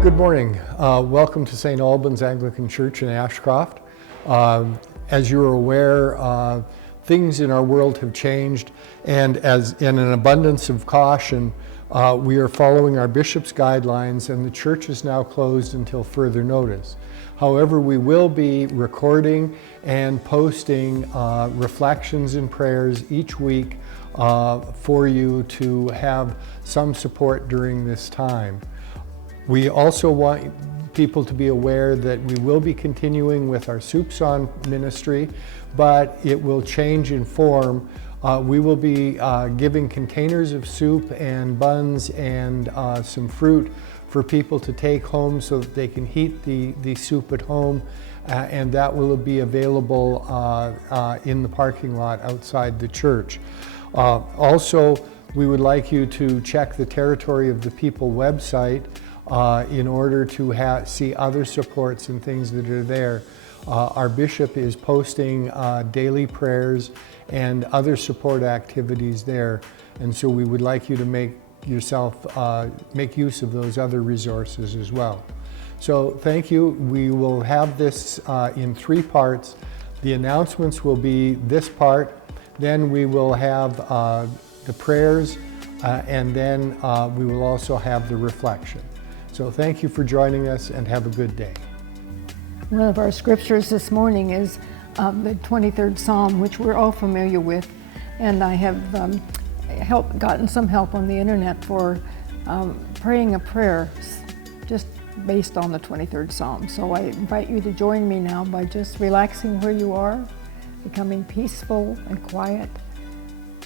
Good morning. Welcome to St.Albans Anglican Church in Ashcroft. As you're aware, things in our world have changed, and as in an abundance of caution, we are following our bishop's guidelines, and the church is now closed until further notice. However, we will be recording and posting reflections and prayers each week for you to have some support during this time. We also want people to be aware that we will be continuing with our Soups On ministry, but it will change in form. We will be giving containers of soup and buns and some fruit for people to take home so that they can heat the soup at home, and that will be available in the parking lot outside the church. Also, we would like you to check the Territory of the People website in order to see other supports and things that are there. Our bishop is posting daily prayers and other support activities there, and so we would like you to make use of those other resources as well. So thank you. We will have this in 3 parts. The announcements will be this part, then we will have the prayers, and then we will also have the reflection. So thank you for joining us, and have a good day. One of our scriptures this morning is the 23rd Psalm, which we're all familiar with, and I have gotten some help on the internet for praying a prayer just based on the 23rd Psalm. So I invite you to join me now by just relaxing where you are, becoming peaceful and quiet,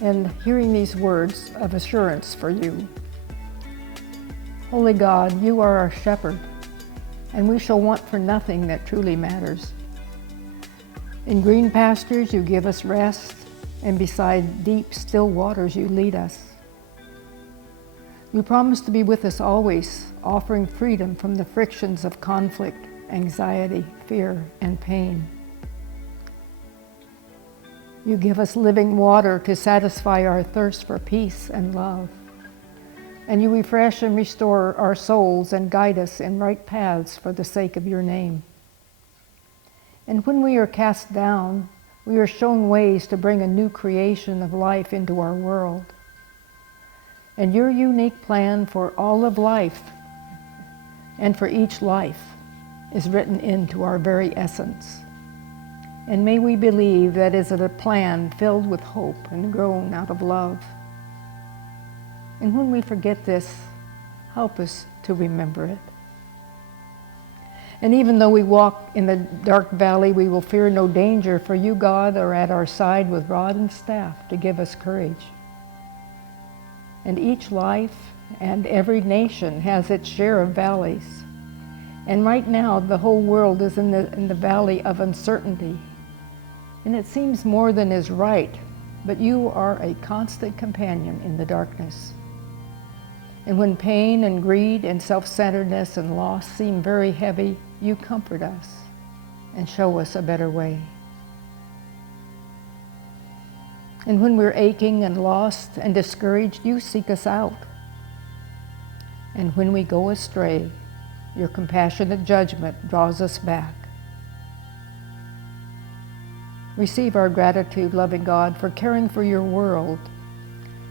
and hearing these words of assurance for you. Holy God, you are our shepherd, and we shall want for nothing that truly matters. In green pastures you give us rest, and beside deep, still waters you lead us. You promise to be with us always, offering freedom from the frictions of conflict, anxiety, fear, and pain. You give us living water to satisfy our thirst for peace and love. And you refresh and restore our souls and guide us in right paths for the sake of your name. And when we are cast down, we are shown ways to bring a new creation of life into our world. And your unique plan for all of life and for each life is written into our very essence. And may we believe that is a plan filled with hope and grown out of love. And when we forget this, help us to remember it. And even though we walk in the dark valley, we will fear no danger, for you, God, are at our side with rod and staff to give us courage. And each life and every nation has its share of valleys. And right now, the whole world is in the valley of uncertainty. And it seems more than is right, but you are a constant companion in the darkness. And when pain and greed and self-centeredness and loss seem very heavy, you comfort us and show us a better way. And when we're aching and lost and discouraged, you seek us out. And when we go astray, your compassionate judgment draws us back. Receive our gratitude, loving God, for caring for your world,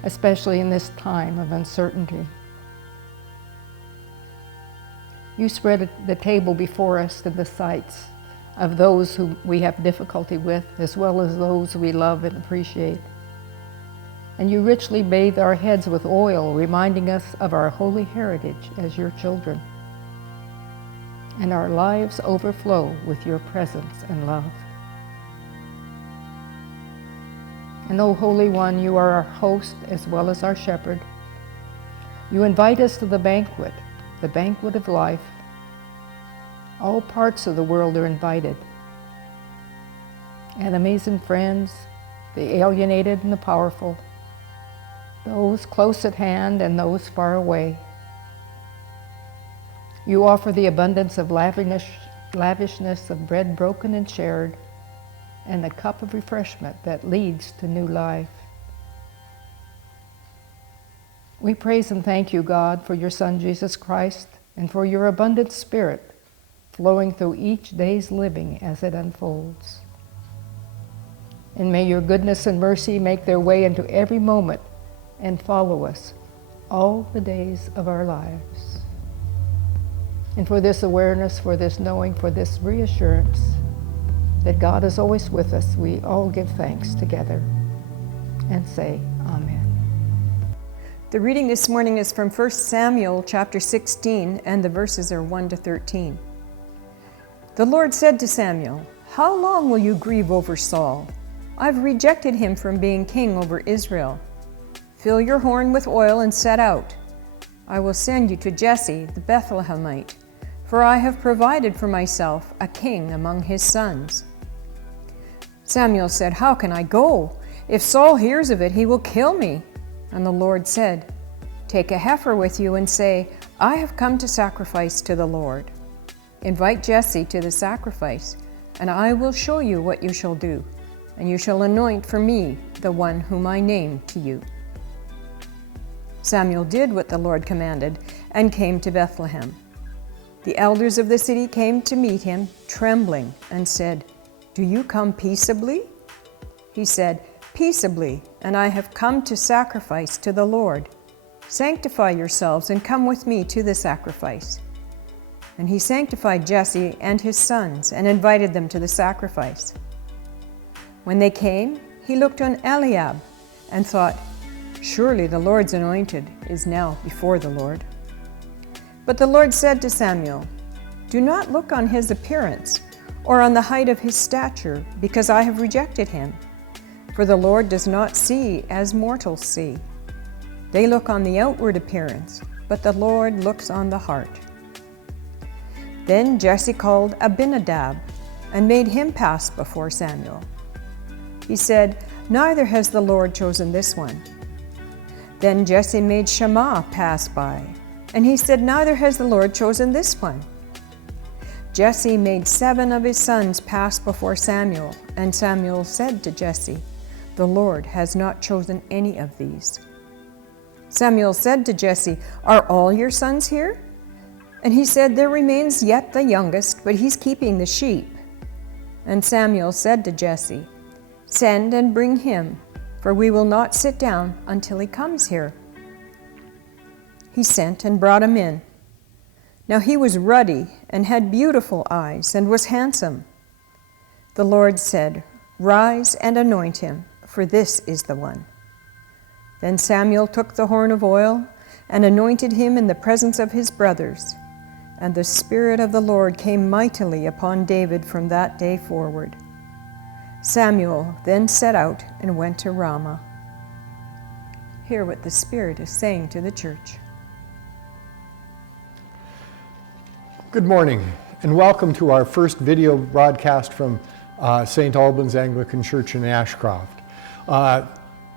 especially in this time of uncertainty. You spread the table before us to the sights of those who we have difficulty with, as well as those we love and appreciate. And you richly bathe our heads with oil, reminding us of our holy heritage as your children. And our lives overflow with your presence and love. And O Holy One, you are our host as well as our shepherd. You invite us to the banquet of life. All parts of the world are invited. Enemies and friends, the alienated and the powerful, those close at hand and those far away. You offer the abundance of lavishness of bread broken and shared, and the cup of refreshment that leads to new life. We praise and thank you, God, for your Son, Jesus Christ, and for your abundant Spirit flowing through each day's living as it unfolds. And may your goodness and mercy make their way into every moment and follow us all the days of our lives. And for this awareness, for this knowing, for this reassurance that God is always with us, we all give thanks together and say Amen. The reading this morning is from 1 Samuel chapter 16, and the verses are 1 to 13. The Lord said to Samuel, "How long will you grieve over Saul? I've rejected him from being king over Israel. Fill your horn with oil and set out. I will send you to Jesse the Bethlehemite, for I have provided for myself a king among his sons." Samuel said, "How can I go? If Saul hears of it, he will kill me." And the Lord said, "Take a heifer with you and say, 'I have come to sacrifice to the Lord.' Invite Jesse to the sacrifice, and I will show you what you shall do, and you shall anoint for me the one whom I name to you." Samuel did what the Lord commanded and came to Bethlehem. The elders of the city came to meet him, trembling, and said, "Do you come peaceably?" He said, "Peaceably, and I have come to sacrifice to the Lord. Sanctify yourselves and come with me to the sacrifice." And he sanctified Jesse and his sons and invited them to the sacrifice. When they came, he looked on Eliab and thought, "Surely the Lord's anointed is now before the Lord." But the Lord said to Samuel, "Do not look on his appearance or on the height of his stature, because I have rejected him. For the Lord does not see as mortals see. They look on the outward appearance, but the Lord looks on the heart." Then Jesse called Abinadab and made him pass before Samuel. He said, "Neither has the Lord chosen this one." Then Jesse made Shammah pass by, and he said, "Neither has the Lord chosen this one." Jesse made 7 of his sons pass before Samuel, and Samuel said to Jesse, "The Lord has not chosen any of these." Samuel said to Jesse, "Are all your sons here?" And he said, "There remains yet the youngest, but he's keeping the sheep." And Samuel said to Jesse, "Send and bring him, for we will not sit down until he comes here." He sent and brought him in. Now he was ruddy and had beautiful eyes and was handsome. The Lord said, "Rise and anoint him, for this is the one." Then Samuel took the horn of oil and anointed him in the presence of his brothers. And the Spirit of the Lord came mightily upon David from that day forward. Samuel then set out and went to Ramah. Hear what the Spirit is saying to the church. Good morning, and welcome to our first video broadcast from St.Albans Anglican Church in Ashcroft.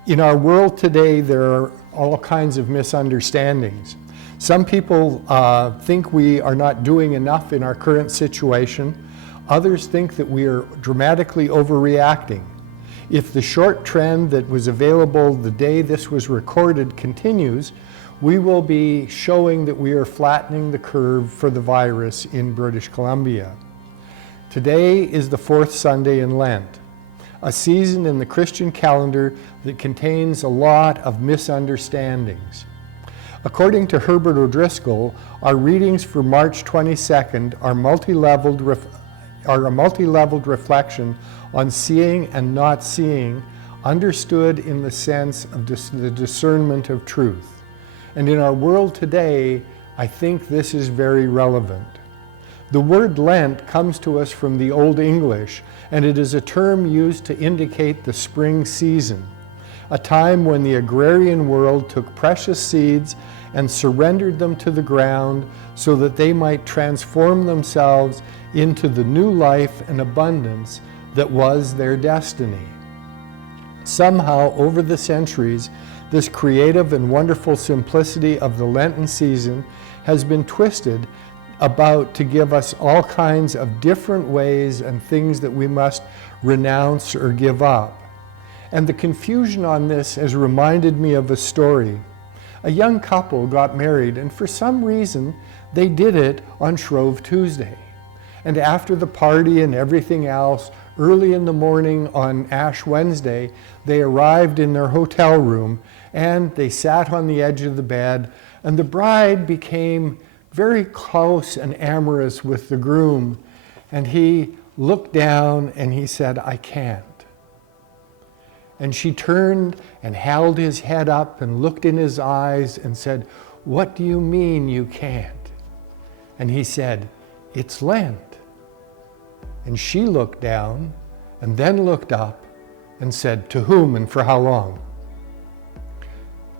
In our world today, there are all kinds of misunderstandings. Some people think we are not doing enough in our current situation. Others think that we are dramatically overreacting. If the short trend that was available the day this was recorded continues, we will be showing that we are flattening the curve for the virus in British Columbia. Today is the 4th Sunday in Lent, a season in the Christian calendar that contains a lot of misunderstandings. According to Herbert O'Driscoll, our readings for March 22nd are a multi-leveled reflection on seeing and not seeing, understood in the sense of the discernment of truth. And in our world today, I think this is very relevant. The word Lent comes to us from the Old English, and it is a term used to indicate the spring season, a time when the agrarian world took precious seeds and surrendered them to the ground so that they might transform themselves into the new life and abundance that was their destiny. Somehow, over the centuries, this creative and wonderful simplicity of the Lenten season has been twisted about to give us all kinds of different ways and things that we must renounce or give up. And the confusion on this has reminded me of a story. A young couple got married, and for some reason they did it on Shrove Tuesday. And after the party and everything else, early in the morning on Ash Wednesday, they arrived in their hotel room and they sat on the edge of the bed, and the bride became very close and amorous with the groom, and he looked down and he said, "I can't." And she turned and held his head up and looked in his eyes and said, "What do you mean you can't?" And he said, "It's Lent." And she looked down and then looked up and said, "To whom and for how long?"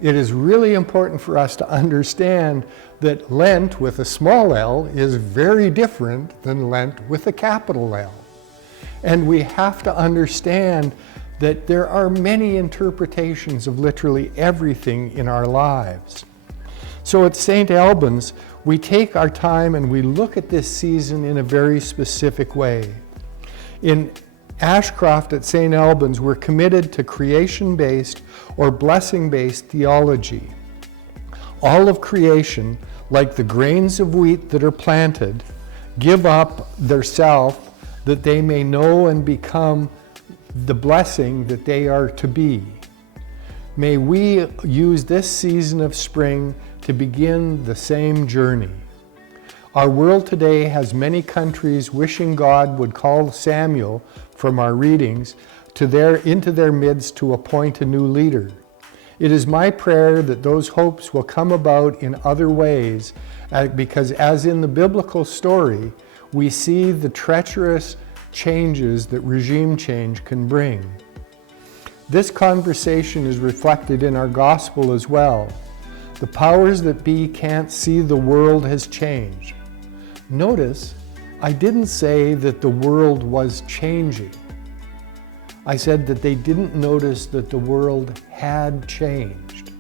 It is really important for us to understand that Lent with a small l is very different than Lent with a capital L. And we have to understand that there are many interpretations of literally everything in our lives. So at St. Albans, we take our time and we look at this season in a very specific way. In Ashcroft at St. Albans, we're committed to creation-based or blessing-based theology. All of creation, like the grains of wheat that are planted, give up their self that they may know and become the blessing that they are to be. May we use this season of spring to begin the same journey. Our world today has many countries wishing God would call Samuel from our readings into their midst to appoint a new leader. It is my prayer that those hopes will come about in other ways, because as in the biblical story, we see the treacherous changes that regime change can bring. This conversation is reflected in our gospel as well. The powers that be can't see the world has changed. Notice, I didn't say that the world was changing. I said that they didn't notice that the world had changed.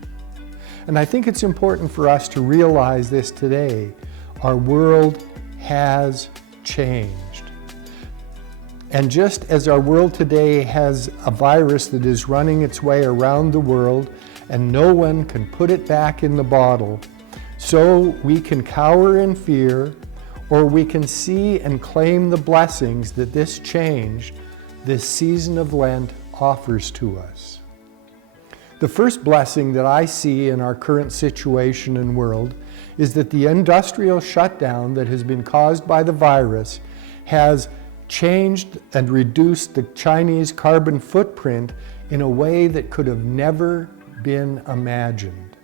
And I think it's important for us to realize this today. Our world has changed. And just as our world today has a virus that is running its way around the world and no one can put it back in the bottle, so we can cower in fear, or we can see and claim the blessings that this change, this season of Lent, offers to us. The first blessing that I see in our current situation and world is that the industrial shutdown that has been caused by the virus has changed and reduced the Chinese carbon footprint in a way that could have never been imagined.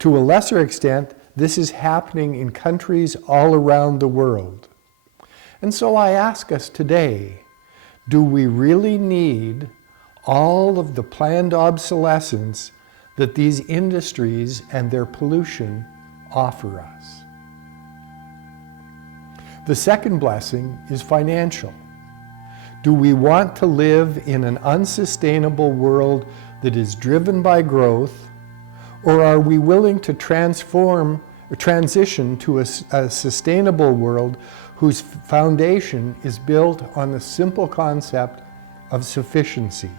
To a lesser extent, this is happening in countries all around the world. And so I ask us today, do we really need all of the planned obsolescence that these industries and their pollution offer us? The second blessing is financial. Do we want to live in an unsustainable world that is driven by growth, or are we willing to transition to a sustainable world whose foundation is built on the simple concept of sufficiency?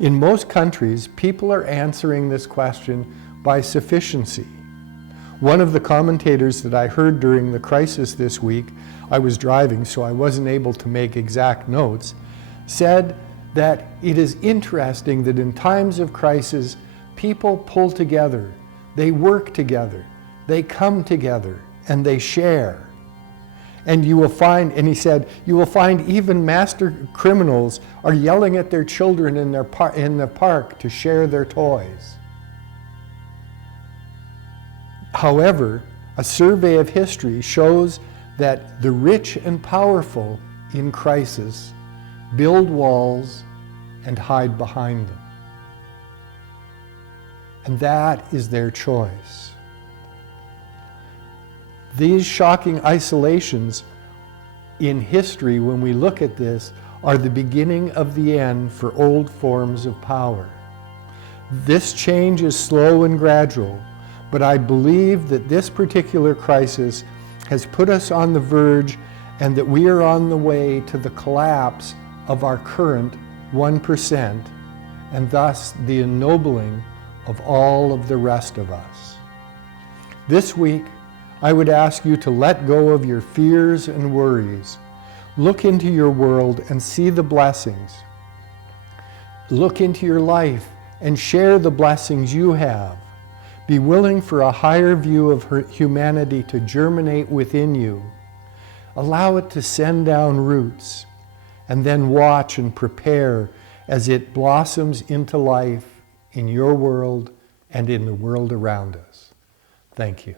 In most countries, people are answering this question by sufficiency. One of the commentators that I heard during the crisis this week, I was driving so I wasn't able to make exact notes, said that it is interesting that in times of crisis, people pull together, they work together, they come together, and they share. And you will find, and he said, you will find even master criminals are yelling at their children in the park to share their toys. However, a survey of history shows that the rich and powerful in crisis build walls and hide behind them. And that is their choice. These shocking isolations in history, when we look at this, are the beginning of the end for old forms of power. This change is slow and gradual, but I believe that this particular crisis has put us on the verge and that we are on the way to the collapse of our current 1% and thus the ennobling of all of the rest of us. This week, I would ask you to let go of your fears and worries. Look into your world and see the blessings. Look into your life and share the blessings you have. Be willing for a higher view of humanity to germinate within you. Allow it to send down roots, and then watch and prepare as it blossoms into life in your world and in the world around us. Thank you.